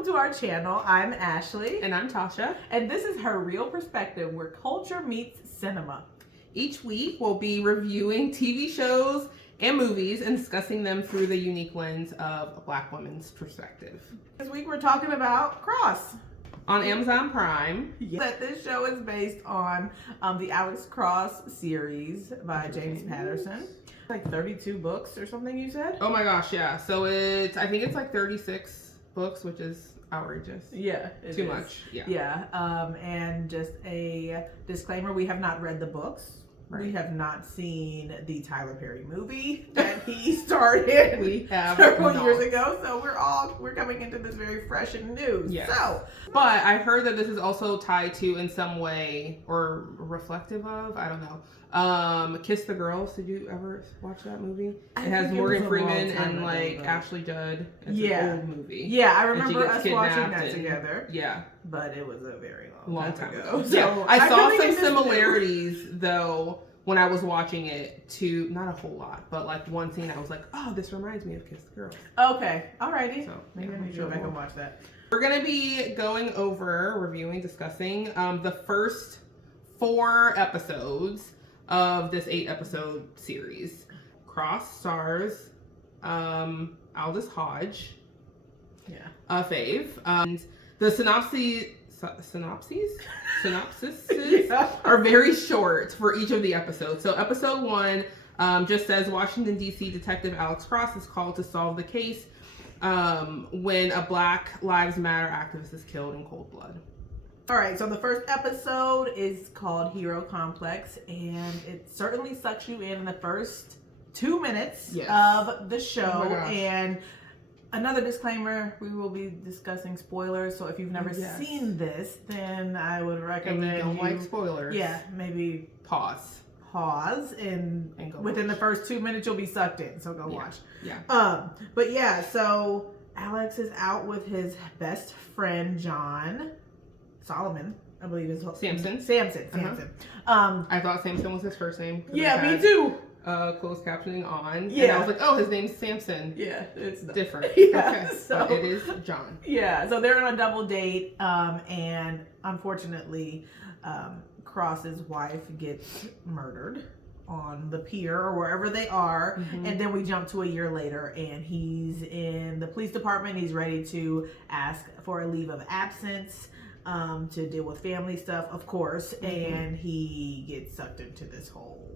welcome to our channel. I'm Ashley. And I'm Tasha. And this is Her Real Perspective, where culture meets cinema. Each week we'll be reviewing TV shows and movies and discussing them through the unique lens of a Black woman's perspective. This week we're talking about Cross. On Amazon Prime. That this show is based on the Alex Cross series by James Patterson. Like 32 books or something, you said? Oh my gosh, yeah. So I think it's like 36 books, which is outrageous. Yeah. Too much. Yeah. Yeah. And just a disclaimer, we have not read the books. Right. We have not seen the Tyler Perry movie that he started we have several years ago. So we're coming into this very fresh and new. Yes. So, but I heard that this is also tied to, in some way, or reflective of, I don't know, Kiss the Girls. Did you ever watch that movie? It has Morgan Freeman and like Ashley Judd. It's an old movie. Yeah, I remember us watching that together. Yeah. But it was a very long time ago. So yeah, I saw some similarities new. Though when I was watching it to, not a whole lot, but like one scene I was like, oh, this reminds me of Kiss the Girls. Okay, alrighty. So maybe I need to go back and watch that. We're going to be going over, reviewing, discussing the first 4 episodes of this 8-episode series. Cross stars Aldous Hodge, Fave. And the synopses are very short for each of the episodes. So episode 1 just says Washington, D.C. Detective Alex Cross is called to solve the case when a Black Lives Matter activist is killed in cold blood. All right, so the first episode is called Hero Complex, and it certainly sucks you in the first 2 minutes of the show. Oh and another disclaimer, we will be discussing spoilers, so if you've never seen this, then I would recommend and you don't like spoilers. Yeah, maybe pause and within the first 2 minutes you'll be sucked in, so go watch. But yeah, so Alex is out with his best friend John Solomon, I believe is Samson. I thought Samson was his first name. Yeah, me too. Closed captioning on. Yeah. And I was like, oh, his name's Samson. Yeah, it's different. Yeah, okay. So, but it is John. Yeah, so they're on a double date, and unfortunately, Cross's wife gets murdered on the pier or wherever they are. Mm-hmm. And then we jump to a year later, and he's in the police department. He's ready to ask for a leave of absence to deal with family stuff, of course. Mm-hmm. And he gets sucked into this whole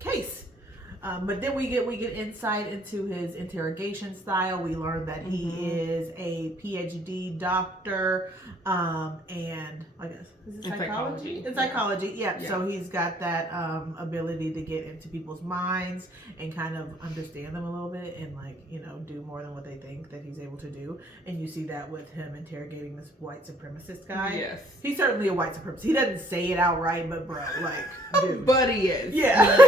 case. But then we get insight into his interrogation style. We learn that he is a PhD doctor, and I guess is it psychology? In psychology, yeah. So he's got that ability to get into people's minds and kind of understand them a little bit, and do more than what they think that he's able to do. And you see that with him interrogating this white supremacist guy. Yes, he's certainly a white supremacist. He doesn't say it outright, but bro, dude. But he is. Yeah.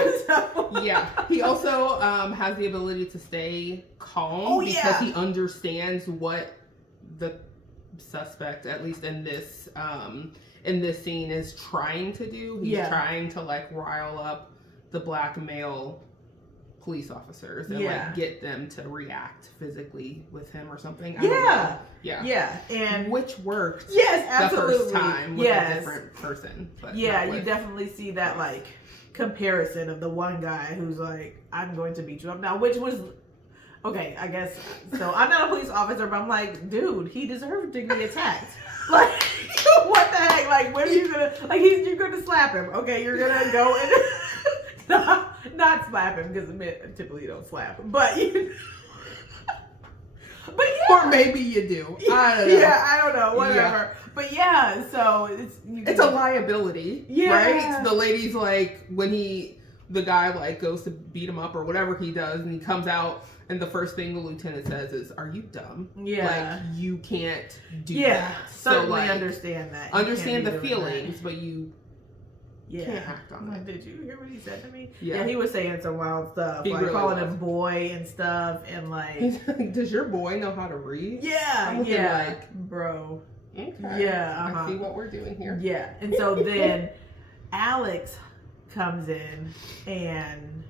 Yeah. He also has the ability to stay calm because he understands what the suspect, at least in this scene, is trying to do. He's trying to rile up the Black male police officers and get them to react physically with him or something. Yeah. And which worked. Yes, absolutely. The first time with a different person. But you definitely see that comparison of the one guy who's like, I'm going to beat you up now, which was okay, I guess. So I'm not a police officer, but I'm like, dude, he deserved to be attacked. What the heck? When are you gonna you're gonna slap him? Okay, you're gonna go and not slap him, because typically you don't slap him, but or maybe you do. I don't know. Yeah, I don't know. Whatever. But so it's a liability. Yeah. Right? The lady's when the guy goes to beat him up or whatever he does, and he comes out, and the first thing the lieutenant says is, "Are you dumb? Yeah. You can't do that." Certainly understand that. Understand the feelings, but you can't act on it. Did you hear what he said to me? Yeah, he was saying some wild stuff, calling him boy and stuff, and he's like, does your boy know how to read? Yeah, bro. Okay. Yeah, I see what we're doing here. Yeah, and so then Alex comes in and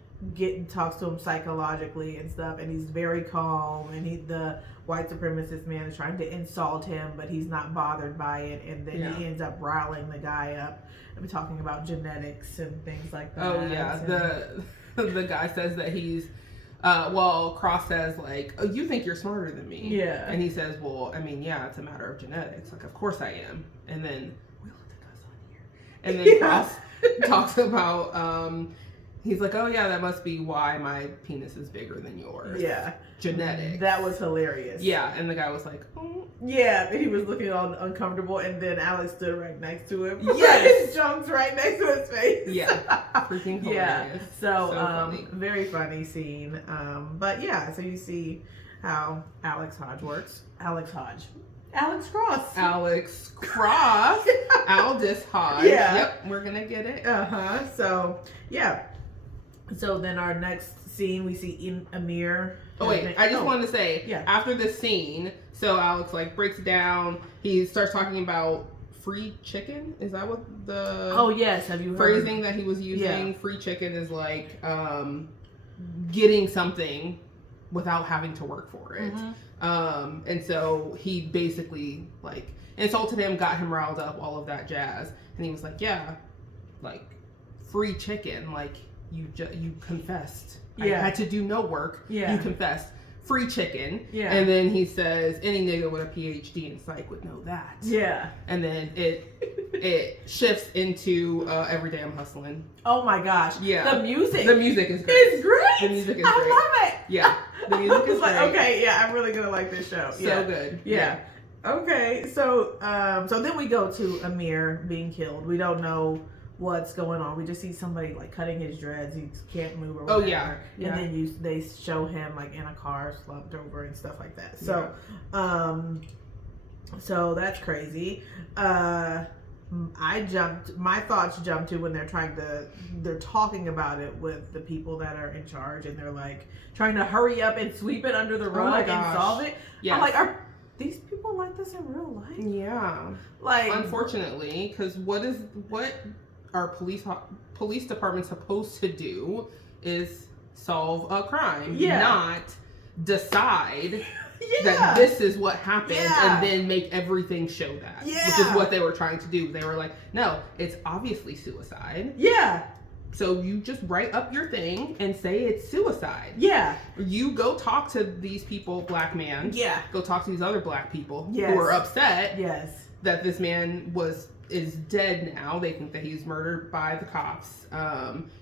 talks to him psychologically and stuff, and he's very calm, and the white supremacist man is trying to insult him, but he's not bothered by it, and then he ends up riling the guy up and talking about genetics and things like that. Oh yeah, the guy says that he's Cross says, like, oh, you think you're smarter than me. Yeah. And he says, well, I mean, yeah, it's a matter of genetics. Like, of course I am. And then, we looked at us on here. And then Cross talks about, he's like, oh yeah, that must be why my penis is bigger than yours. Yeah. Genetics. That was hilarious. Yeah. And the guy was like, oh. Yeah, he was looking all uncomfortable, and then Alex stood right next to him. Yes. Jumped right next to his face. Yeah. Freaking hilarious. Yeah. So funny. Very funny scene. But yeah, so you see how Alex Cross. Aldous Hodge. Yeah. Yep, we're gonna get it. So yeah. So then our next scene, we see Amir. Oh wait, I just wanted to say, yeah. After this scene, so Alex like breaks it down. He starts talking about free chicken. Is that what the yes, have you heard phrasing that he was using? Yeah. Free chicken is like getting something without having to work for it. Mm-hmm. And so he basically like insulted him, got him riled up, all of that jazz. And he was like, yeah, like free chicken, like you confessed. I had to do no work. Yeah. You confessed. Free chicken. Yeah. And then he says, any nigga with a PhD in psych would know that. Yeah. And then it shifts into Every Day I'm Hustling. Oh my gosh. Yeah. The music is great. It's great. The music is great. I love it. Yeah. The music is great. Okay, yeah, I'm really gonna like this show. So good. Yeah. Okay, so then we go to Amir being killed. We don't know what's going on. We just see somebody like cutting his dreads. He can't move or whatever. Oh yeah. And then they show him like in a car slumped over and stuff like that. So so that's crazy. My thoughts jumped to when they're talking about it with the people that are in charge, and they're like trying to hurry up and sweep it under the rug and solve it. Yes. I'm like, are these people like this in real life? Yeah. Like, unfortunately, because what our police department supposed to do is solve a crime, not decide that this is what happened and then make everything show that, which is what they were trying to do. They were like, no, it's obviously suicide. Yeah. So you just write up your thing and say it's suicide. Yeah. You go talk to these people, black man. Yeah. Go talk to these other black people who are upset. Yes. That this man is dead now. They think that he's murdered by the cops.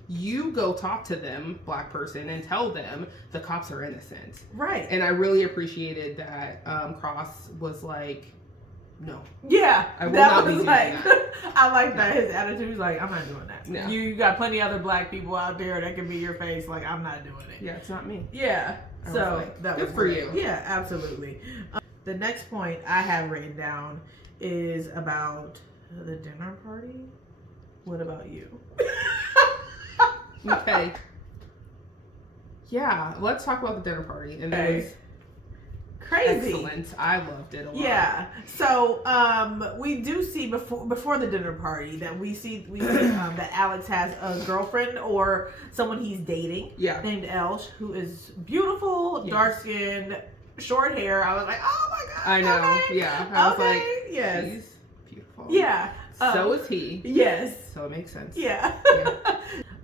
You go talk to them, black person, and tell them the cops are innocent. Right. And I really appreciated that Cross was like, no. Yeah. I will not be doing that. I like that. His attitude was like, I'm not doing that. No. You got plenty of other black people out there that can be your face. Like, I'm not doing it. Yeah, it's not me. Yeah. So like, that good was for great. you. Yeah, absolutely. The next point I have written down is about the dinner party. What about you? Okay. Yeah, let's talk about the dinner party. And it was crazy. Excellent. I loved it a lot. Yeah. So we do see before the dinner party that we see that Alex has a girlfriend or someone he's dating named Elsh, who is beautiful, dark skinned, short hair. I was like, oh my god. I know. Okay. Yeah. I was like, yes. He's beautiful. Yeah. So is he. Yes. So it makes sense. Yeah.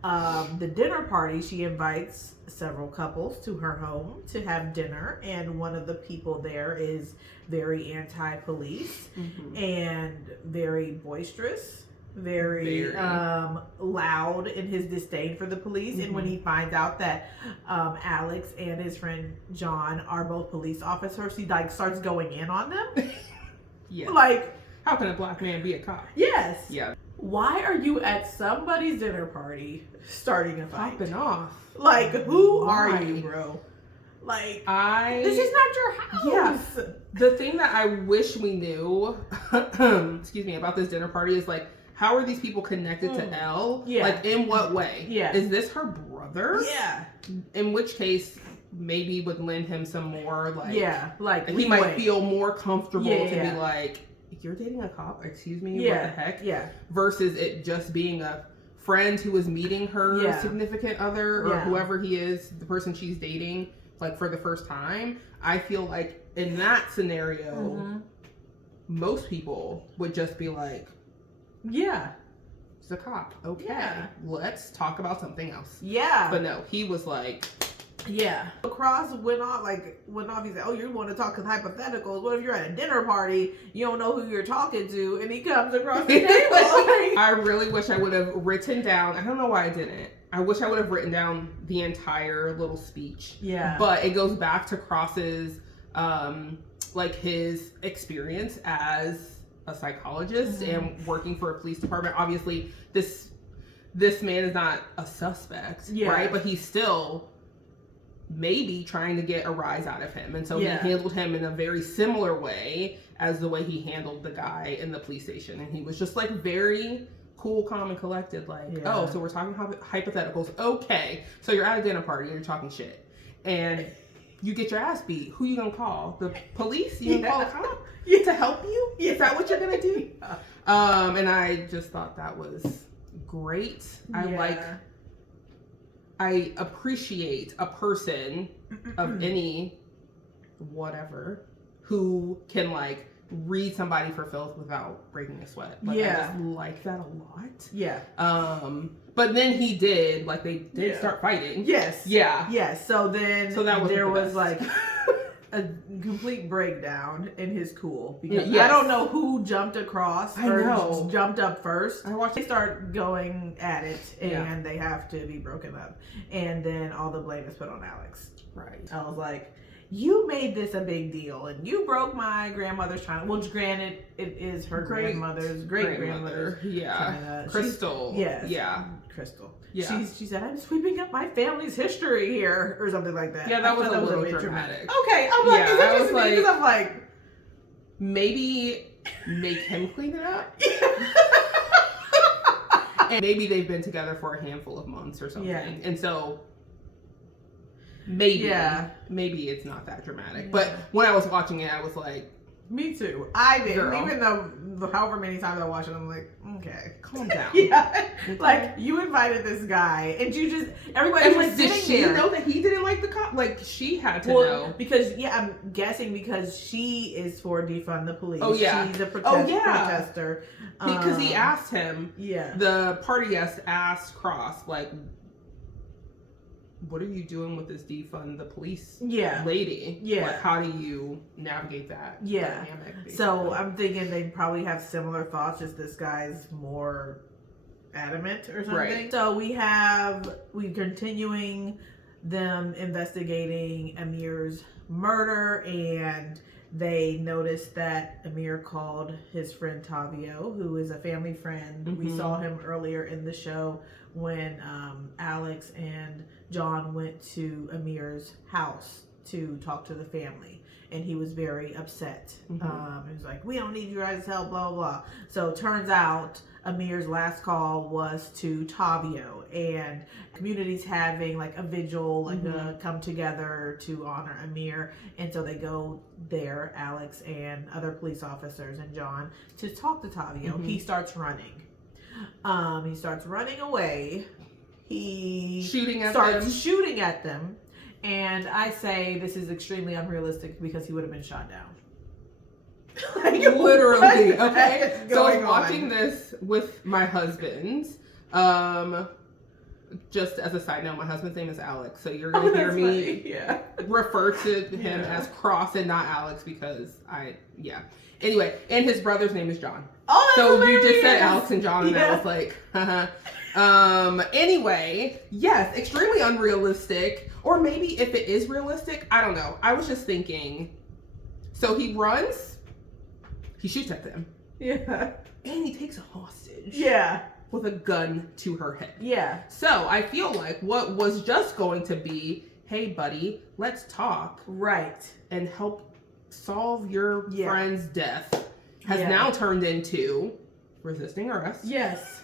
The dinner party, she invites several couples to her home to have dinner, and one of the people there is very anti-police and very boisterous, very loud in his disdain for the police. And when he finds out that Alex and his friend John are both police officers, he like starts going in on them. Yeah. Like, how can a black man be a cop? Yes. Yeah. Why are you at somebody's dinner party starting a fight? Popping off. Like, who are you, bro? Like, this is not your house. Yeah. The thing that I wish we knew, excuse me, about this dinner party is like, how are these people connected to Elle? Yeah. Like, in what way? Yeah. Is this her brother? Yeah. In which case, maybe would lend him some more, like... Yeah, like... He might feel more comfortable to be like, you're dating a cop? Excuse me? Yeah. What the heck? Yeah. Versus it just being a friend who was meeting her Yeah. significant other or Yeah. whoever he is, the person she's dating, like for the first time, I feel like in that scenario, most people would just be like, yeah, it's a cop. Okay, Yeah. let's talk about something else. yeah. But no, he was like, Yeah. Cross went off. He said, oh, you want to talk hypotheticals. What if you're at a dinner party, you don't know who you're talking to, and he comes across the table? I really wish I would have written down, I don't know why I didn't. I wish I would have written down the entire little speech. Yeah. But it goes back to Cross's, like his experience as a psychologist and working for a police department. Obviously, this man is not a suspect, right? But he's still maybe trying to get a rise out of him. And so he handled him in a very similar way as the way he handled the guy in the police station. And he was just like very cool, calm, and collected. Like, oh, so we're talking hypotheticals. Okay. So you're at a dinner party and you're talking shit. And you get your ass beat. Who you gonna call? The police? You gonna call a cop to help you? Is that what you're gonna do? And I just thought that was great. I appreciate a person of any whatever who can like read somebody for filth without breaking a sweat. Like, I just like that a lot. Yeah. But then he did, like they did start fighting. Yes. Yeah. Yes. So then that was there was like a complete breakdown in his cool because Yes. I don't know who jumped across or I know. jumped up first. I watched They start going at it and they have to be broken up, and then all the blame is put on Alex. Right. I was like, you made this a big deal and you broke my grandmother's china. Well, granted, it is her grandmother's great-grandmother. Yeah. Crystal. Yes. Yeah. Crystal. Yeah. She said, I'm sweeping up my family's history here, or something like that. Yeah, that was a little bit dramatic. Okay, I'm like, Yeah, is that I just was me? Because like- I'm like, Maybe make him clean it up. And maybe they've been together for a handful of months or something. Yeah. And so maybe it's not that dramatic. But when I was watching it, I was like, me too. I did. Girl. Even though however many times I watched it, I'm like, okay. calm down. Yeah. Okay. Like, you invited this guy, and you just, everybody And was like, did sitting she there. know that he didn't like the cop? Like, she had to know. Because, I'm guessing because she is for defund the police. Oh, yeah. She's a protester. Because he asked him, Yeah. the party guest asked Cross, like, what are you doing with this defund the police lady? Yeah. Like, how do you navigate that dynamic? Basically? So I'm thinking they probably have similar thoughts, just this guy's more adamant or something. Right. So we continuing them investigating Amir's murder, and they noticed that Amir called his friend Tavio, who is a family friend. We saw him earlier in the show when Alex and John went to Amir's house to talk to the family, and he was very upset. He was like, we don't need you guys' help, blah, blah, blah. So turns out Amir's last call was to Tavio, and community's having like a vigil, like a come together to honor Amir. And so they go there, Alex and other police officers and John, to talk to Tavio. He starts running. He starts running away. He starts shooting at them. And I say this is extremely unrealistic because he would have been shot down. Like, literally, okay? So I was on? watching this with my husband. Just as a side note, my husband's name is Alex, so you're gonna hear me refer to him as Cross and not Alex because Anyway, and his brother's name is John. Oh, that's so hilarious. You just said Alex and John, and I was like, anyway, yes, extremely unrealistic. Or maybe if it is realistic, I don't know. I was just thinking, so he runs, he shoots at them. Yeah. And he takes a hostage. Yeah. With a gun to her head. Yeah. So I feel like what was just going to be, hey buddy, let's talk. Right. And help solve your friend's death has now turned into resisting arrest. Yes.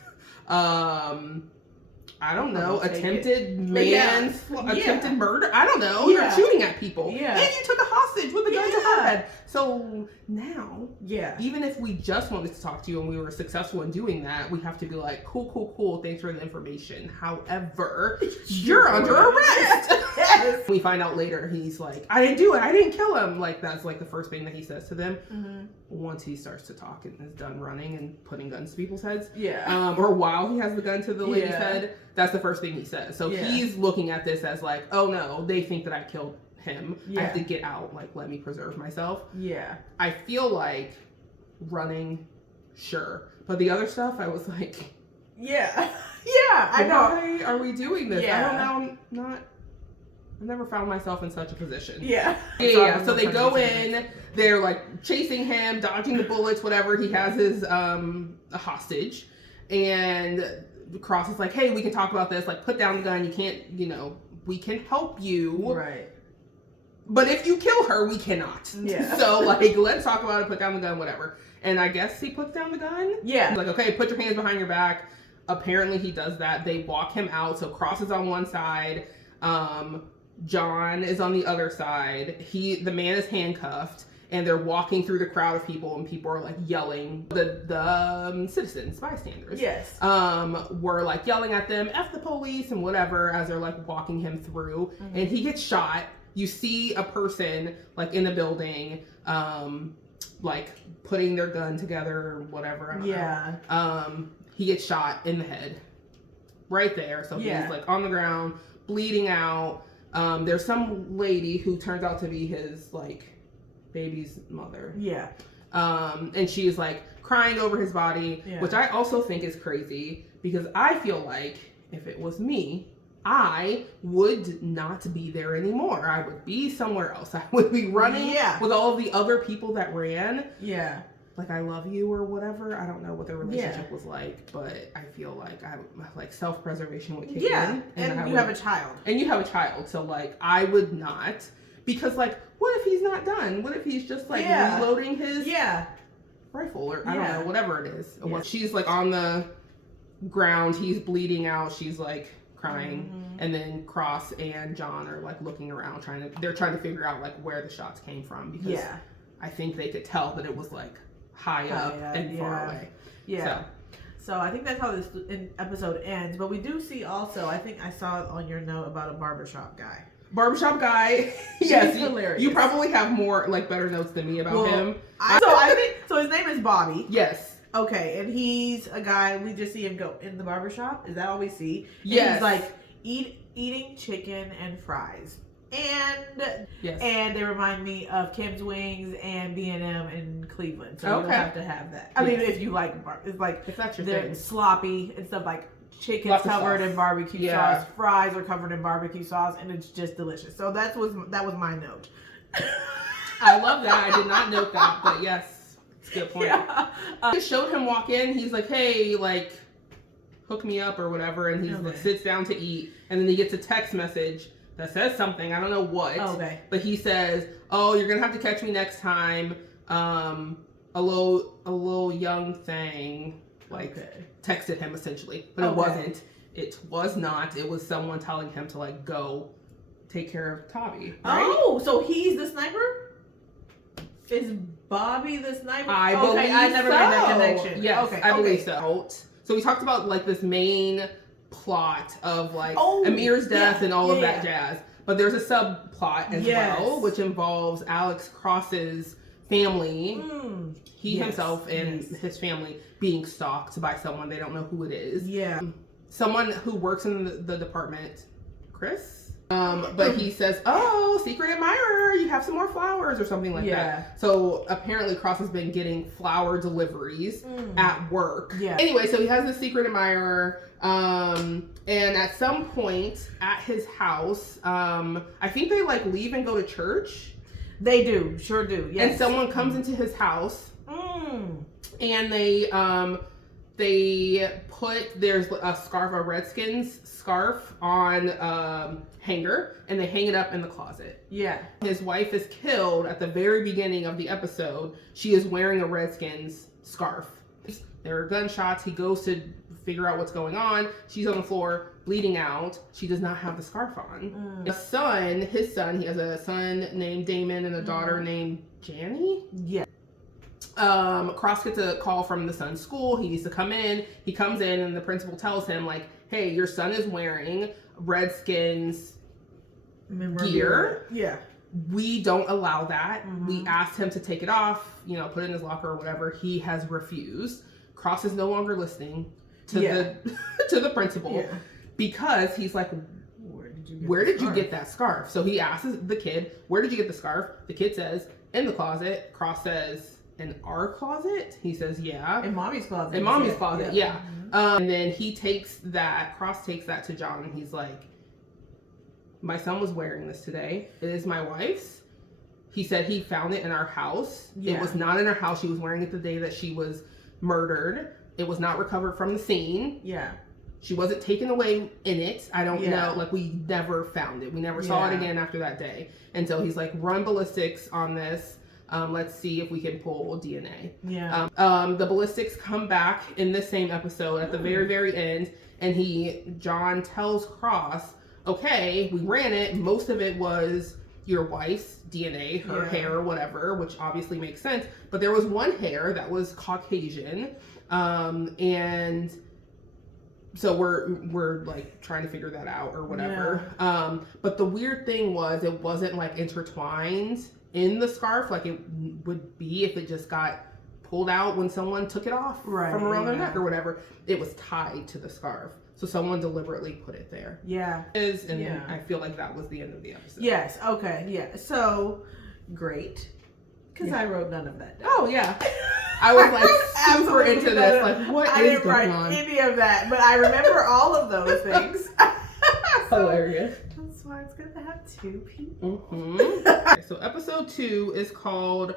I don't know, attempted murder. I don't know. Yeah. You're shooting at people. Yeah. And you took a hostage with a gun to her head. So now, yeah, even if we just wanted to talk to you and we were successful in doing that, we have to be like, cool, thanks for the information. However, you're under arrest. Yes. We find out later he's like, I didn't do it, I didn't kill him. Like, that's like the first thing that he says to them. Once he starts to talk and is done running and putting guns to people's heads. Yeah. Or while he has the gun to the lady's head, that's the first thing he says. So he's looking at this as like, oh no, they think that I killed him. I have to get out, like, let me preserve myself. Yeah. I feel like running, sure. But the other stuff, I was like, yeah, I know. Why are we doing this? Yeah. I don't know. I've never found myself in such a position. Yeah. So they go in, they're like chasing him, dodging the bullets, whatever. He has his a hostage, and Cross is like, hey, we can talk about this. Like, put down the gun. You can't, we can help you. Right. But if you kill her, we cannot. Yeah. So, like, let's talk about it, put down the gun, whatever. And I guess he puts down the gun. Yeah. He's like, okay, put your hands behind your back. Apparently he does that. They walk him out. So Cross is on one side. John is on the other side. The man is handcuffed. And they're walking through the crowd of people, and people are like yelling. The citizens, bystanders, yes, were like yelling at them, "F the police" and whatever, as they're like walking him through. And he gets shot. You see a person like in the building, like putting their gun together or whatever. I don't know. He gets shot in the head, right there. So he's like on the ground, bleeding out. There's some lady who turns out to be his like baby's mother. Yeah. And she's like crying over his body, which I also think is crazy, because I feel like if it was me, I would not be there anymore. I would be somewhere else. I would be running with all of the other people that ran. Yeah. Like, I love you or whatever. I don't know what their relationship was like, but I feel like self-preservation would kick in. And you have a child. And you have a child. So like, I would not, because like, what if he's not done? What if he's just like reloading his rifle or I don't know, whatever it is. She's like on the ground. He's bleeding out. She's like crying. And then Cross and John are like looking around they're trying to figure out like where the shots came from, because I think they could tell that it was like high up and far away. So I think that's how this episode ends, but we do see also, I think I saw it on your note about a barbershop guy. Yes, hilarious. You probably have more like better notes than me about him. So his name is Bobby. Yes. Okay, and he's a guy, we just see him go in the barbershop. Is that all we see? Yes. He's like eating chicken and fries. And they remind me of Kim's Wings and B&M in Cleveland. So you have to have that. I mean, if you like, it's like if that's your they're thing. Sloppy and stuff, like chicken's covered in barbecue sauce, fries are covered in barbecue sauce, and it's just delicious. So that was my note. I love that. I did not note that, but yes, it's a good point. I showed him walk in. He's like, hey, like, hook me up or whatever, and he like, sits down to eat, and then he gets a text message that says something. I don't know what. But he says, "Oh, you're gonna have to catch me next time. A little young thing." Like texted him essentially, but it wasn't. It was not. It was someone telling him to like go take care of Tommy. Right? Oh, so he's the sniper? Is Bobby the sniper? I believe I never made that connection. Yes, I believe so. So we talked about like this main plot of like Amir's death and all of that jazz, but there's a subplot as well, which involves Alex Cross's family, he himself and his family being stalked by someone. They don't know who it is. Someone who works in the department, Chris. But he says, "Oh, secret admirer, you have some more flowers," or something like that. So apparently Cross has been getting flower deliveries at work. Anyway, so he has this secret admirer, and at some point at his house, I think they like leave and go to church. They do, sure do. Yes. And someone comes into his house, and they put there's a scarf, a Redskins scarf on hanger, and they hang it up in the closet. His wife is killed at the very beginning of the episode. She is wearing a Redskins scarf. There are gunshots. He goes to figure out what's going on. She's on the floor, bleeding out. She does not have the scarf on. His son, he has a son named Damon and a daughter named Janny. Yeah. Cross gets a call from the son's school. He needs to come in. He comes in and the principal tells him, like, hey, your son is wearing Redskins gear. Yeah. We don't allow that. We asked him to take it off, you know, put it in his locker or whatever. He has refused. Cross is no longer listening to the principal because he's like, where did you get that scarf? So he asks the kid, where did you get the scarf? The kid says, in the closet. Cross says, in our closet? He says, yeah. In mommy's closet. In mommy's closet, yeah. And then Cross takes that to John and he's like, my son was wearing this today. It is my wife's. He said he found it in our house. It was not in our house. She was wearing it the day that she was murdered. It was not recovered from the scene. Yeah. She wasn't taken away in it. I don't know. Like, we never found it. We never saw it again after that day. And so he's like, run ballistics on this. Let's see if we can pull DNA. Yeah. The ballistics come back in this same episode at the very, very end. And John tells Cross, okay, we ran it. Most of it was your wife's DNA, her hair or whatever, which obviously makes sense. But there was one hair that was Caucasian. And so we're like trying to figure that out or whatever. But the weird thing was it wasn't like intertwined in the scarf like it would be if it just got pulled out when someone took it off from around their neck or whatever. It was tied to the scarf. So someone deliberately put it there. Yeah. And I feel like that was the end of the episode. Yes. Okay. Yeah. So great. Because I wrote none of that down. Oh, yeah. I was like super into this. Like, what is going on? I didn't write any of that, but I remember all of those things. Hilarious. That's why it's good to have two people. Okay, so episode 2 is called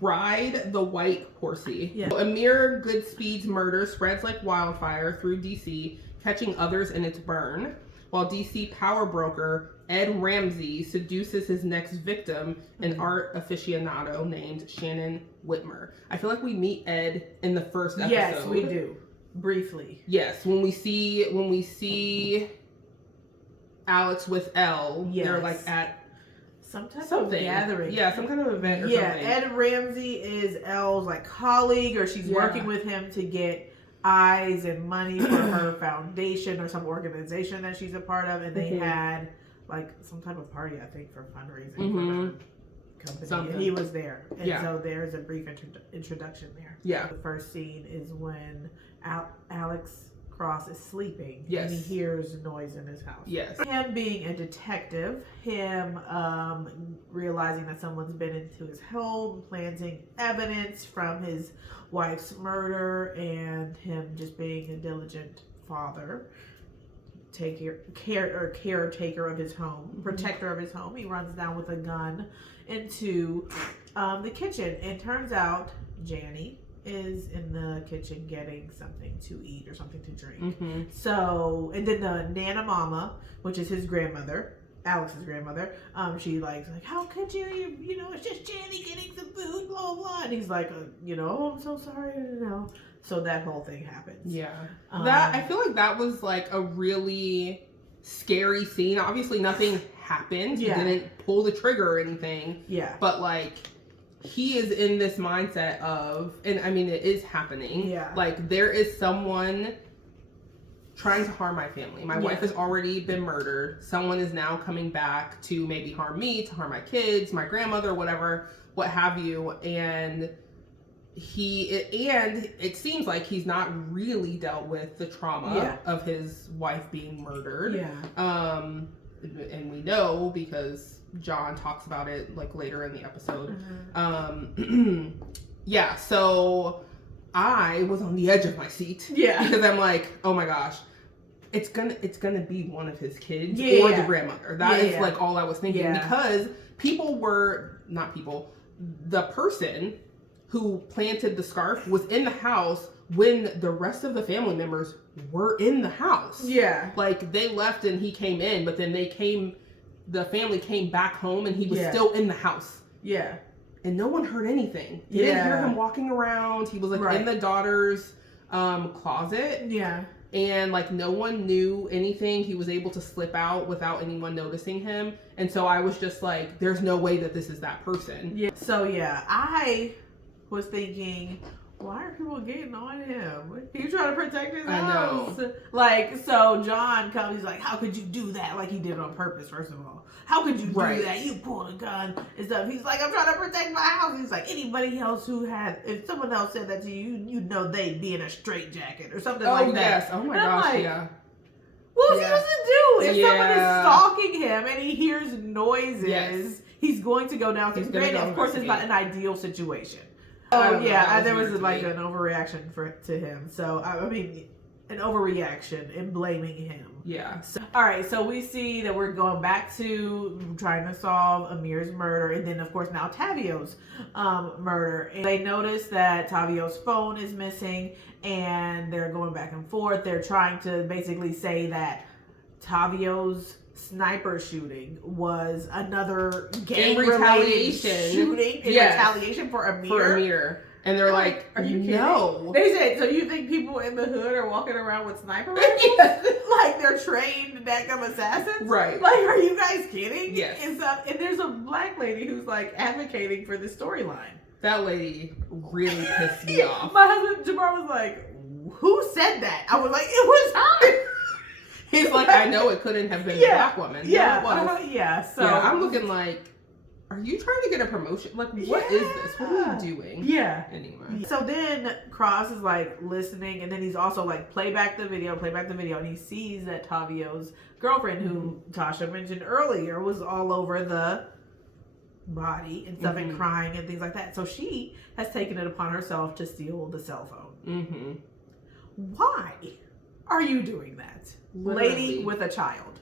Ride the White Horsey. Yeah. So Amir Goodspeed's murder spreads like wildfire through DC, catching others in its burn, while DC power broker Ed Ramsey seduces his next victim, an art aficionado named Shannon Whitmer. I feel like we meet Ed in the first episode. Yes, we do. Briefly. Yes, when we see Alex with Elle, they're like at some type of gathering. Yeah, some kind of event or something. Ed Ramsey is Elle's like colleague, or she's working with him to get eyes and money for her foundation or some organization that she's a part of, and they had like some type of party, I think, for fundraising for the company. Something. And he was there. And so there's a brief introduction there. Yeah. The first scene is when Alex Cross is sleeping. Yes. And he hears noise in his house. Yes. Him being a detective, him realizing that someone's been into his home, planting evidence from his wife's murder, and him just being a diligent father, caretaker of his home, protector of his home. He runs down with a gun into the kitchen, and turns out Janny is in the kitchen getting something to eat or something to drink. So, and then the Nana Mama, which is his grandmother, Alex's grandmother, she like, how could you know, it's just Janny getting some food, blah, blah. And he's like, oh, I'm so sorry, So that whole thing happens. Yeah. I feel like that was like a really scary scene. Obviously nothing happened. He didn't pull the trigger or anything. Yeah. But like, he is in this mindset of, and I mean, it is happening. Yeah. Like, there is someone trying to harm my family. My wife has already been murdered. Someone is now coming back to maybe harm me, to harm my kids, my grandmother, whatever, what have you. And it seems like he's not really dealt with the trauma of his wife being murdered. Yeah. And we know because John talks about it like later in the episode. So I was on the edge of my seat. Yeah. Because I'm like, oh my gosh, it's gonna be one of his kids or the grandmother. That is like all I was thinking, because the person who planted the scarf was in the house when the rest of the family members were in the house. Yeah. Like, they left and he came in, but then the family came back home and he was still in the house. Yeah. and no one heard anything. You didn't hear him walking around. He was like in the daughter's closet. Yeah. And like no one knew anything. He was able to slip out without anyone noticing him. And so I was just like, there's no way that this is that person. Yeah. So yeah, I was thinking, why are people getting on him? He's trying to protect his house. Know. Like, so John comes, he's like, how could you do that? Like he did it on purpose, first of all. How could you do that? You pulled a gun and stuff. He's like, I'm trying to protect my house. He's like, anybody else who had, if someone else said that to you, you'd know they'd be in a straitjacket or something like that. Oh, yes. Oh, my gosh, like, yeah. What was he supposed to do? If someone is stalking him and he hears noises, he's going to go downstairs. Granted, of course, it's not an ideal situation. Oh, yeah. There was like an overreaction to him. So, I mean, an overreaction in blaming him. Yeah. So, all right, so we see that we're going back to trying to solve Amir's murder, and then of course now Tavio's murder. And they notice that Tavio's phone is missing, and they're going back and forth. They're trying to basically say that Tavio's sniper shooting was another gang-related shooting in retaliation for Amir. And they're like, are you kidding? No. They said, so you think people in the hood are walking around with sniper rifles? Like they're trained backup assassins? Right. Like, are you guys kidding? Yes. And there's a black lady who's like advocating for this storyline. That lady really pissed me off. My husband, Jamar, was like, who said that? I was like, it was her. He's like, I know it couldn't have been a black woman. Yeah. It was. So yeah, I'm looking like, are you trying to get a promotion? Like, what is this? What are you doing? Yeah. Anyway. So then Cross is like listening, and then he's also like play back the video, and he sees that Tavio's girlfriend, who Tasha mentioned earlier, was all over the body and stuff and crying and things like that. So she has taken it upon herself to steal the cell phone. Why are you doing that? Literally. Lady with a child.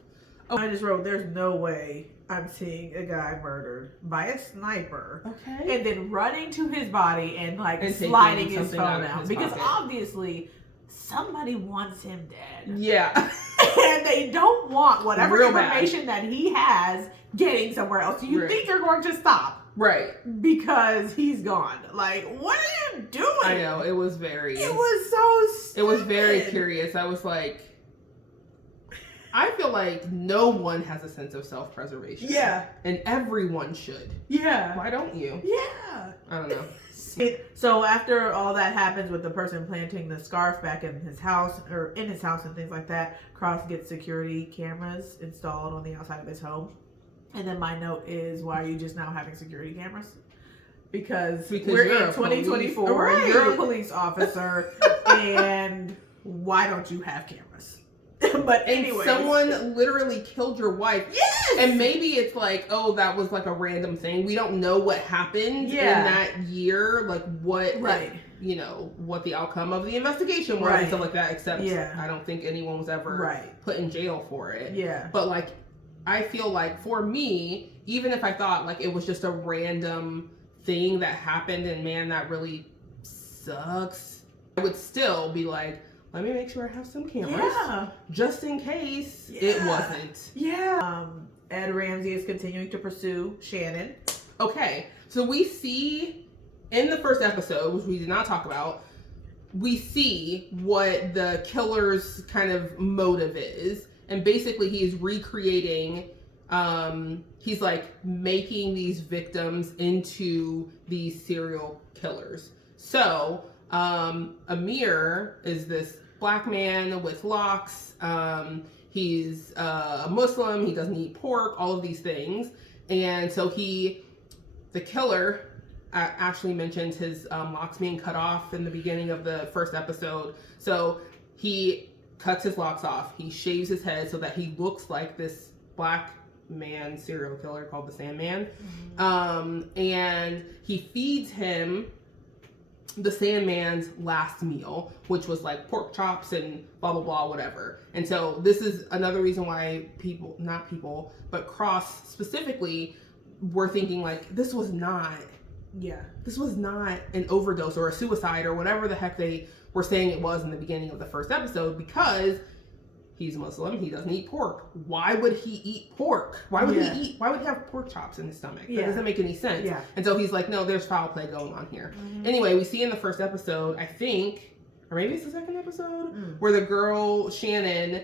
Oh, I just wrote, there's no way I'm seeing a guy murdered by a sniper, and then running to his body and like sliding his phone out because obviously somebody wants him dead. Yeah. And they don't want whatever information that he has getting somewhere else. Do you think they're going to stop? Right. Because he's gone. Like, what are you doing? I know. It was so stupid. It was very curious. I was like, I feel like no one has a sense of self-preservation. Yeah. And everyone should. Yeah. Why don't you? Yeah. I don't know. So after all that happens with the person planting the scarf back in his house and things like that, Cross gets security cameras installed on the outside of his home. And then my note is, why are you just now having security cameras? Because we're in 2024. You're a police officer, and why don't you have cameras? But anyway, someone literally killed your wife. Yes. And maybe it's like, oh, that was like a random thing. We don't know what happened in that year, like what, what the outcome of the investigation was and stuff like that. Except, I don't think anyone was ever put in jail for it. Yeah. But like, I feel like for me, even if I thought like it was just a random thing that happened, and man, that really sucks, I would still be like, let me make sure I have some cameras, just in case it wasn't. Yeah. Ed Ramsey is continuing to pursue Shannon. Okay, so we see in the first episode, which we did not talk about, we see what the killer's kind of motive is, and basically he's recreating. He's like making these victims into these serial killers. So Amir is this black man with locks. He's a Muslim. He doesn't eat pork, all of these things. And so the killer actually mentions his locks being cut off in the beginning of the first episode. So he cuts his locks off. He shaves his head so that he looks like this black man serial killer called the Sandman. And he feeds him the Sandman's last meal, which was like pork chops and blah, blah, blah, whatever. And so this is another reason why but Cross specifically were thinking like, this was not an overdose or a suicide or whatever the heck they were saying it was in the beginning of the first episode, because He's Muslim. He doesn't eat pork. Why would he eat pork? Why would he have pork chops in his stomach? That doesn't make any sense. Yeah. And so he's like, no, there's foul play going on here. Anyway, we see in the first episode, I think, or maybe it's the second episode, where the girl, Shannon,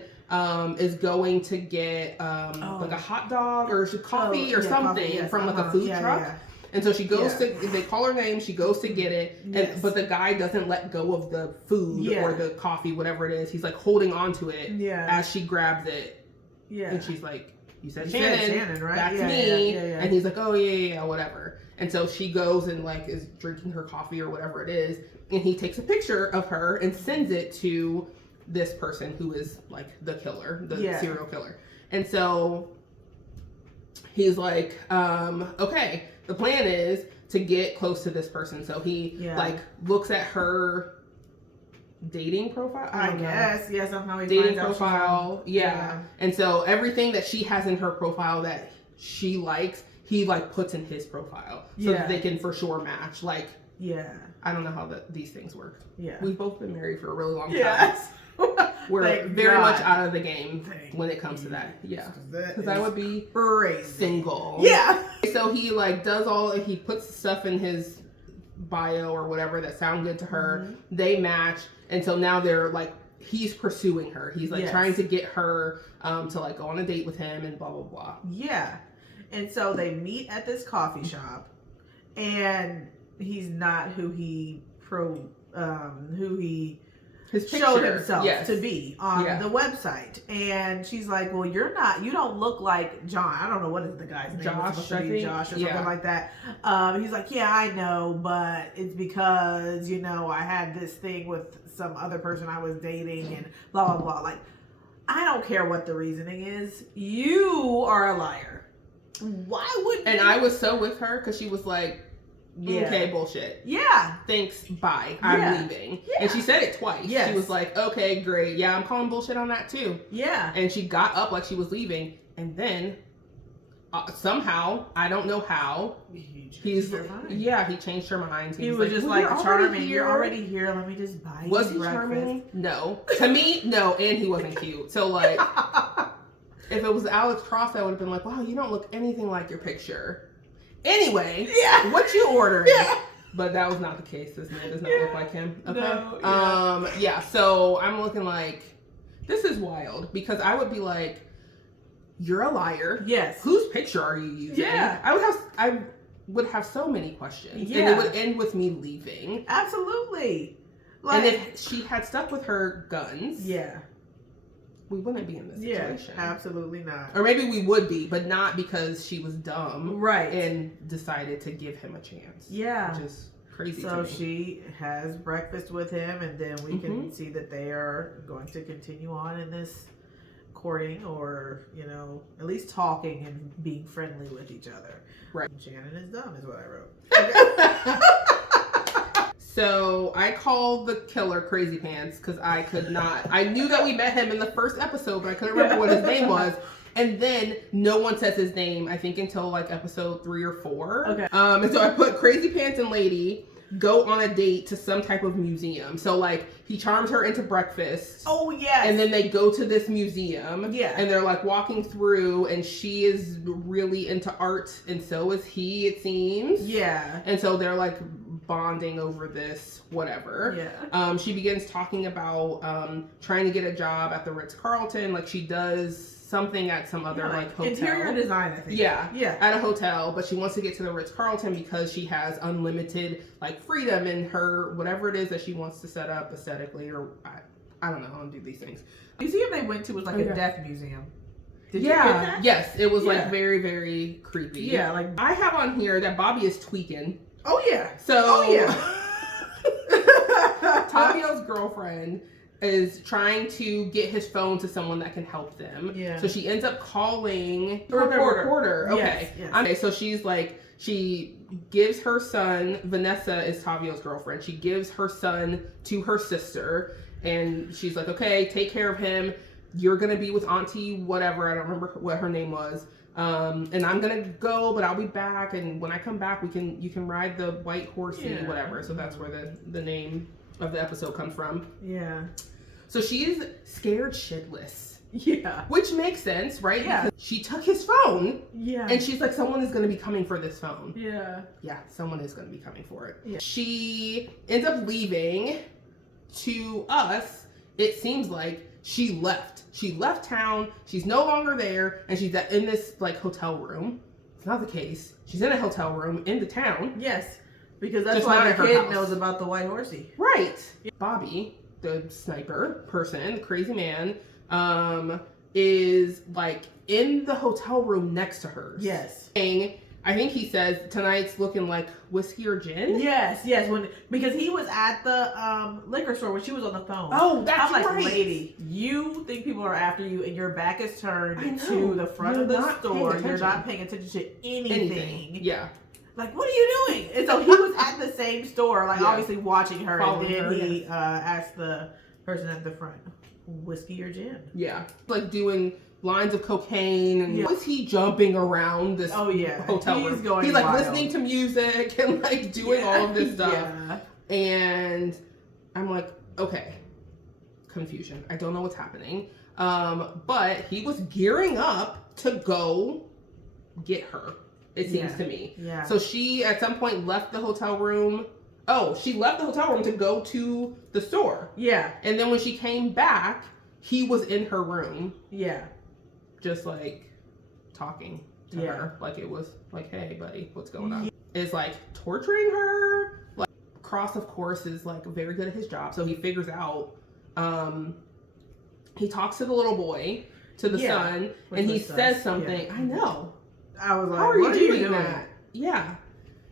is going to get like a hot dog or coffee or something from like a food truck. Yeah. And so she goes to, they call her name, she goes to get it, but the guy doesn't let go of the food or the coffee, whatever it is. He's like holding on to it as she grabs it. Yeah. And she's like, you said Shannon, right? That's me. And he's like, oh, yeah, whatever. And so she goes and like is drinking her coffee or whatever it is. And he takes a picture of her and sends it to this person who is like the killer, the serial killer. And so he's like, okay. The plan is to get close to this person. So he like looks at her dating profile. I guess. Yeah, somehow he dating profile. Yeah. And so everything that she has in her profile that she likes, he like puts in his profile. So that they can for sure match. Like, I don't know how these things work. Yeah. We've both been married for a really long time. Yes. We're very much out of the game when it comes to that. Yeah. Because I would be crazy. Single. Yeah. So he like he puts stuff in his bio or whatever that sound good to her. They match. And so now they're like, he's pursuing her. He's like trying to get her to like go on a date with him and blah, blah, blah. Yeah. And so they meet at this coffee shop and he's not who he showed himself to be on the website. And she's like, well, you don't look like John. I don't know what is the guy's name. Josh, I think. Josh or something like that. He's like, yeah, I know, but it's because, I had this thing with some other person I was dating and blah, blah, blah. Like, I don't care what the reasoning is. You are a liar. Why would And I was so with her because she was like, okay, bullshit. Yeah. Thanks, bye. I'm leaving. Yeah. And she said it twice. Yes. She was like, okay, great. Yeah, I'm calling bullshit on that too. Yeah. And she got up like she was leaving. And then somehow, I don't know how, he changed her mind. He was just like, charming, you're already here. Let me just buy you breakfast. Was he charming? No. To me, no. And he wasn't cute. So like, if it was Alex Cross, I would have been like, wow, you don't look anything like your picture. Anyway, what you ordering? Yeah. But that was not the case. This man does not look like him. Okay. No, so I'm looking like, this is wild because I would be like, you're a liar. Yes. Whose picture are you using? Yeah. I would have so many questions. Yeah. And it would end with me leaving. Absolutely. Like, and if she had stuck with her guns. Yeah. We wouldn't be in this situation. Yeah, absolutely not. Or maybe we would be, but not because she was dumb. Right. And decided to give him a chance. Yeah. Which is crazy So she has breakfast with him, and then we can see that they are going to continue on in this courting or, at least talking and being friendly with each other. Right. Shannon is dumb is what I wrote. So I called the killer Crazy Pants because I could not. I knew that we met him in the first episode, but I couldn't remember what his name was. And then no one says his name, I think, until like episode 3 or 4. Okay. And so I put Crazy Pants and Lady go on a date to some type of museum. So like he charms her into breakfast. Oh yes. And then they go to this museum. Yeah. And they're like walking through, and she is really into art, and so is he, it seems. Yeah. And so they're like bonding over this whatever. Yeah. She begins talking about trying to get a job at the Ritz-Carlton. Like she does something at some other like hotel. Interior design, I think. Yeah. At a hotel, but she wants to get to the Ritz-Carlton because she has unlimited like freedom in her whatever it is that she wants to set up aesthetically, or I don't know. I don't do these things. The museum they went to was like a death museum. Did you get that? Yes, it was like very, very creepy. Yeah, like I have on here that Bobby is tweaking. Oh yeah. So Tavio's girlfriend is trying to get his phone to someone that can help them. Yeah. So she ends up calling the reporter. Okay. Yes. Okay. So she's like, she gives her son, Vanessa is Tavio's girlfriend. She gives her son to her sister, and she's like, okay, take care of him. You're going to be with Auntie whatever. I don't remember what her name was. And I'm going to go, but I'll be back. And when I come back, you can ride the white horsey, whatever. So that's where the name of the episode comes from. Yeah. So she's scared shitless. Yeah. Which makes sense, right? Yeah. Because she took his phone. Yeah. And she's like, someone is going to be coming for this phone. Yeah. Yeah, someone is going to be coming for it. Yeah. She ends up leaving. To us, it seems like she left. She left town. She's no longer there. And she's in this like hotel room. It's not the case. She's in a hotel room in the town. Yes. Because that's Just why not the at her kid house. knows about the white horsey. Right. Bobby, the sniper person, the crazy man, is like in the hotel room next to hers. Yes. I think he says tonight's looking like whiskey or gin. Yes, because he was at the liquor store when she was on the phone. Oh, that's I'm like, right. Lady, you think people are after you and your back is turned to the front You're of the not store. paying You're not attention. paying attention to anything. Yeah. Like, what are you doing? And so he was at the same store, like Yeah. obviously watching her. Following and then her, he asked the person at the front, whiskey or gin? Yeah. Like doing lines of cocaine and Yeah. was he jumping around this hotel He's room? going He's like wild. listening to music and like doing all of this stuff. Yeah. And I'm like, okay, confusion. I don't know what's happening. But he was gearing up to go get her, it seems to me. Yeah. So she at some point left the hotel room. Oh, she left the hotel room to go to the store. Yeah. And then when she came back, he was in her room. Yeah. Just like talking to her. Like it was like, hey buddy, what's going on? Is like torturing her. Like Cross, of course, is like very good at his job. So he figures out, he talks to the little boy, to the son, and he says something. Yeah. I know. I was like, How are you what doing that? Yeah.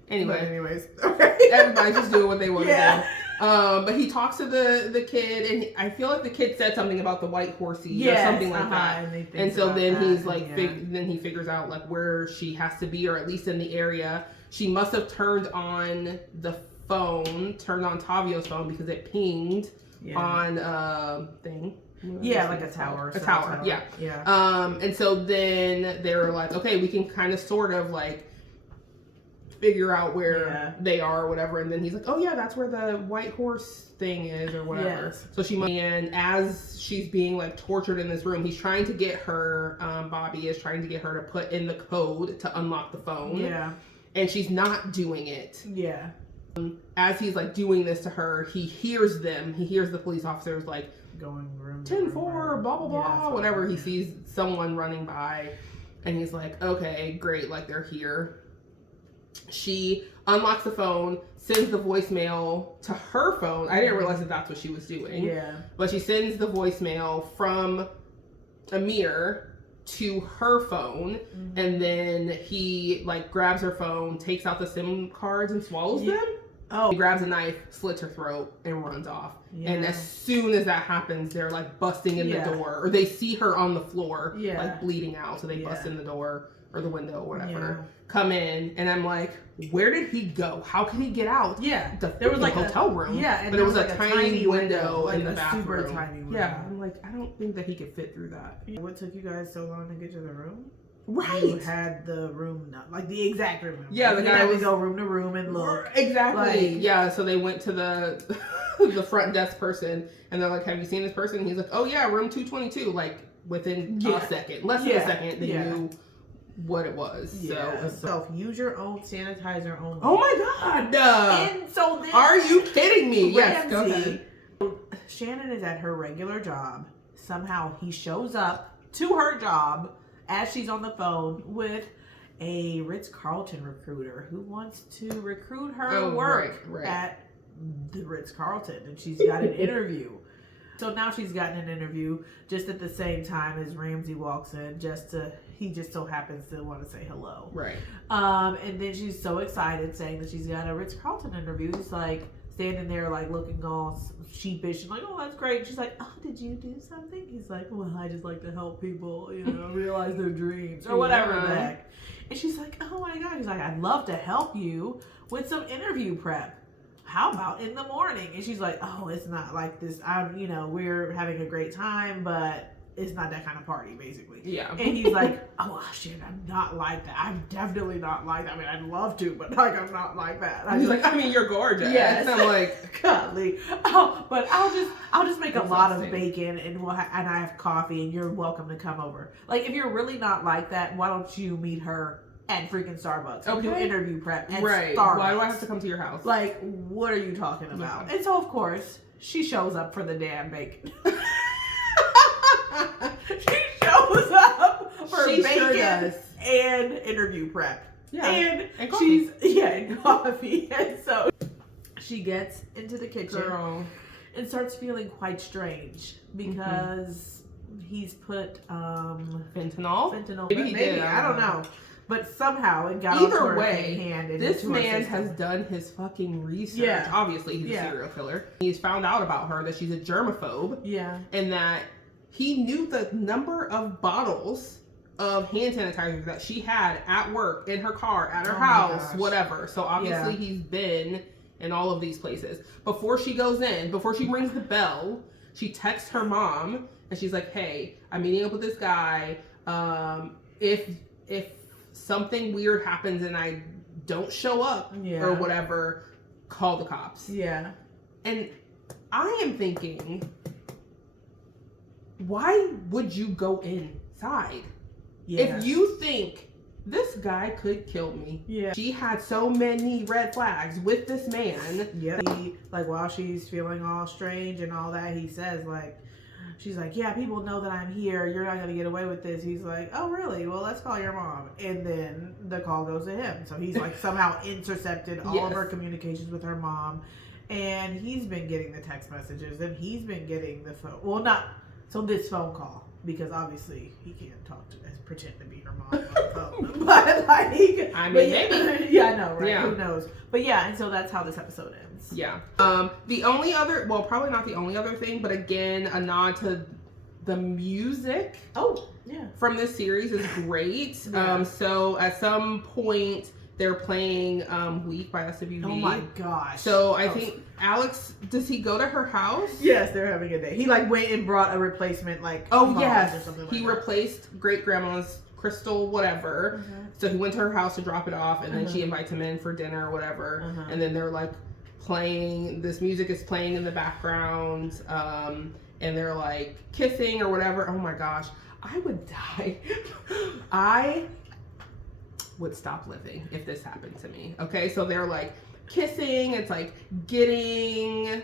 But Anyway, anyways, okay. everybody's just doing what they want to Yeah. do. But he talks to the kid, and I feel like the kid said something about the white horsey or something like that. And So then he's like, then he figures out like where she has to be, or at least in the area. She must have turned on the phone, turned on Tavio's phone because it pinged on a thing. like a tower. A tower, yeah. Yeah. And so then they were like, okay, we can kind of sort of like figure out where they are or whatever. And then he's like, oh yeah, that's where the white horse thing is or whatever. Yes. So and as she's being like tortured in this room, he's trying to get her, Bobby is trying to get her to put in the code to unlock the phone. Yeah. And she's not doing it. Yeah. As he's like doing this to her, he hears them. He hears the police officers like Going room 10-4, blah blah blah, whatever. He Yeah. sees someone running by, and he's like, okay, great, like they're here. She unlocks the phone, sends the voicemail to her phone. I didn't realize that that's what she was doing. Yeah. But she sends the voicemail from Amir to her phone, and then he like grabs her phone, takes out the SIM cards and swallows them. Oh. He grabs a knife, slits her throat, and runs off. Yeah. And as soon as that happens, they're like busting in the door, or they see her on the floor, like bleeding out. So they bust in the door or the window or whatever, come in, and I'm like, where did he go? How could he get out? Yeah. There was like a hotel room. Yeah, and but it was like a tiny window like in the a bathroom. super tiny window. Yeah, I'm like, I don't think that he could fit through that. What took you guys so long to get to the room? Right. You had the room, like the exact room. Yeah, the guy had was to go room to room and look. Exactly. Like, yeah, so they went to the the front desk person, and they're like, have you seen this person? And he's like, oh yeah, room 222. Like within a second, less than a second, they knew what it was. Yeah. So use your own sanitizer only. Oh my god. And so then, are you kidding me? Ramsey, Yes, go ahead. Shannon is at her regular job. Somehow he shows up to her job as she's on the phone with a Ritz-Carlton recruiter who wants to recruit her work at the Ritz-Carlton, and she's got an interview. So now she's gotten an interview just at the same time as Ramsey walks in, he just so happens to want to say hello. Right. And then she's so excited saying that she's got a Ritz-Carlton interview. He's like standing there like looking all sheepish and like, oh, that's great. She's like, oh, did you do something? He's like, well, I just like to help people, realize their dreams or whatever the heck. And she's like, oh my God. He's like, I'd love to help you with some interview prep. How about in the morning? And she's like, oh, it's not like this. We're having a great time, but it's not that kind of party, basically. Yeah. And he's like, oh shit, I'm not like that. I'm definitely not like that. I mean, I'd love to, but like, I'm not like that. He's like, I mean, you're gorgeous. Yes. I'm like, golly. Oh, but I'll just make a lot of bacon, and and I have coffee, and you're welcome to come over. Like, if you're really not like that, why don't you meet her at freaking Starbucks? Okay. Do interview prep at Starbucks. Why do I have to come to your house? Like, what are you talking about? Yeah. And so, of course, she shows up for the damn bacon. She shows up for bacon and interview prep. Yeah. And coffee. And coffee. And so she gets into the kitchen and starts feeling quite strange because he's put fentanyl. Maybe I don't know. But somehow it got either her way. Hand this man has done his fucking research. Yeah. Obviously, he's a serial killer. He's found out about her that she's a germaphobe. Yeah. And that he knew the number of bottles of hand sanitizer that she had at work, in her car, at her house, whatever. So obviously he's been in all of these places. Before she goes in, before she rings the bell, she texts her mom and she's like, hey, I'm meeting up with this guy. If something weird happens and I don't show up or whatever, call the cops. Yeah. And I am thinking, why would you go inside? If you think this guy could kill me. Yeah. She had so many red flags with this man. Yeah. Like, while she's feeling all strange and all that, he says, like, she's like, yeah, people know that I'm here. You're not going to get away with this. He's like, oh, really? Well, let's call your mom. And then the call goes to him. So he's like somehow intercepted all of her communications with her mom. And he's been getting the text messages and he's been getting the phone. Well, this phone call. Because obviously he can't talk to pretend to be her mom on the phone. But like, maybe. Yeah, I know, right? Yeah. Who knows? But yeah, and so that's how this episode ends. Yeah. The only other, well, probably not the only other thing, but again, a nod to the music. Oh, yeah. From this series is great. Yeah. So at some point they're playing Weak by SWV. Oh my gosh. So I think Alex, does he go to her house? Yes, they're having a day. He like went and brought a replacement or something like he replaced great grandma's crystal whatever. So he went to her house to drop it off, and then she invites him in for dinner or whatever. And then they're like playing, this music is playing in the background, and they're like kissing or whatever. Oh my gosh, I would die. I would stop living if this happened to me. Okay, so they're like kissing, it's like getting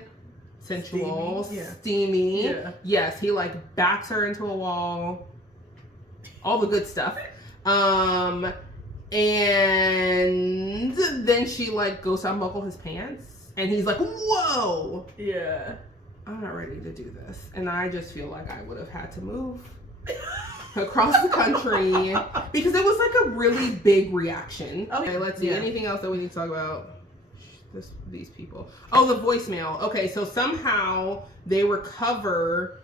sensual, steamy. Yeah. Yes, he like backs her into a wall, all the good stuff. And then she like goes to unbuckle his pants and he's like, whoa. Yeah. I'm not ready to do this. And I just feel like I would have had to move across the country because it was like a really big reaction. Okay, let's see. Anything else that we need to talk about? These people. Oh, the voicemail. Okay, so somehow they recover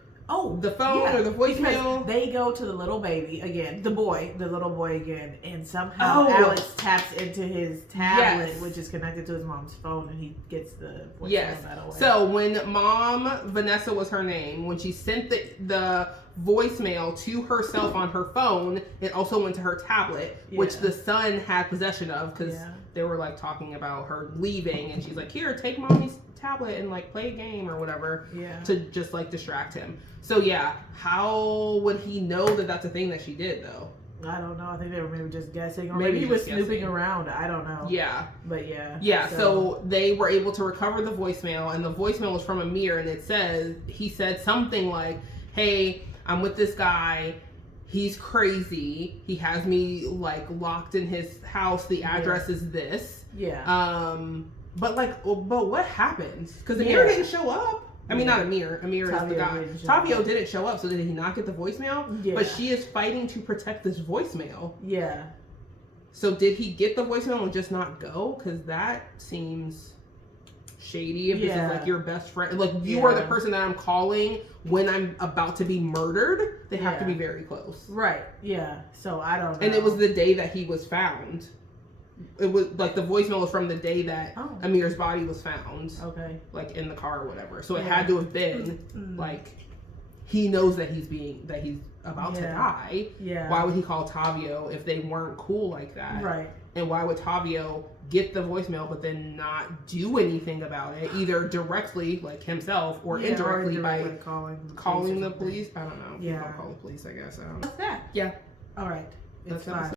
the phone or the voicemail. Because they go to the little baby again, the little boy again, and somehow Alex taps into his tablet, which is connected to his mom's phone, and he gets the voicemail that away. So when mom, Vanessa was her name, when she sent the voicemail to herself on her phone, it also went to her tablet, which the son had possession of because they were like talking about her leaving, and she's like, here, take mommy's tablet and like play a game or whatever to just like distract him. So how would he know that that's a thing that she did though? I don't know. I think they were maybe just guessing, or maybe he was snooping around. I don't know. Yeah. But so they were able to recover the voicemail, and the voicemail was from Amir, and he said something like, hey, I'm with this guy. He's crazy. He has me like locked in his house. The address is this. Yeah. But what happens? Because Amir didn't show up. I mean, not Amir. Amir is the guy. Tavio didn't show up, so did he not get the voicemail? Yeah. But she is fighting to protect this voicemail. Yeah. So did he get the voicemail and just not go? Because that seems shady. If this is like your best friend, like you are the person that I'm calling when I'm about to be murdered, they have to be very close. Right. Yeah. So I don't know. And it was the day that he was found. It was like the voicemail was from the day that Amir's body was found. Okay. Like in the car or whatever. So it had to have been like he knows that he's about to die. Yeah. Why would he call Tavio if they weren't cool like that? Right. And why would Tavio get the voicemail but then not do anything about it, either directly, like himself, or indirectly by calling the police? I don't know. Yeah. People call the police, I guess. I don't know. What's that? Yeah. All right. It's fine.